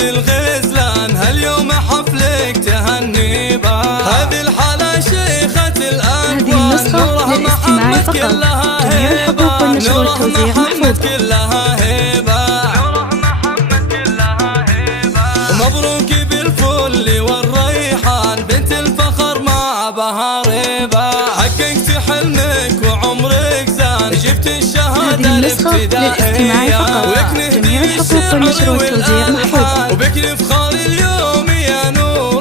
الغزلان هاليوم حفلك تهنيبا. هذه الحالة شيخة الأكوان نورها محمد كلها هيبة، نورها محمد كلها هيبة. مبروك بالفل والريحان بنت الفخر مع بهاريبة، حققت حلمك وعمرك زان جبت الشهادة الابتدائية، وبك نهدي الشعر والألحان وبك نفخر اليوم يا نور.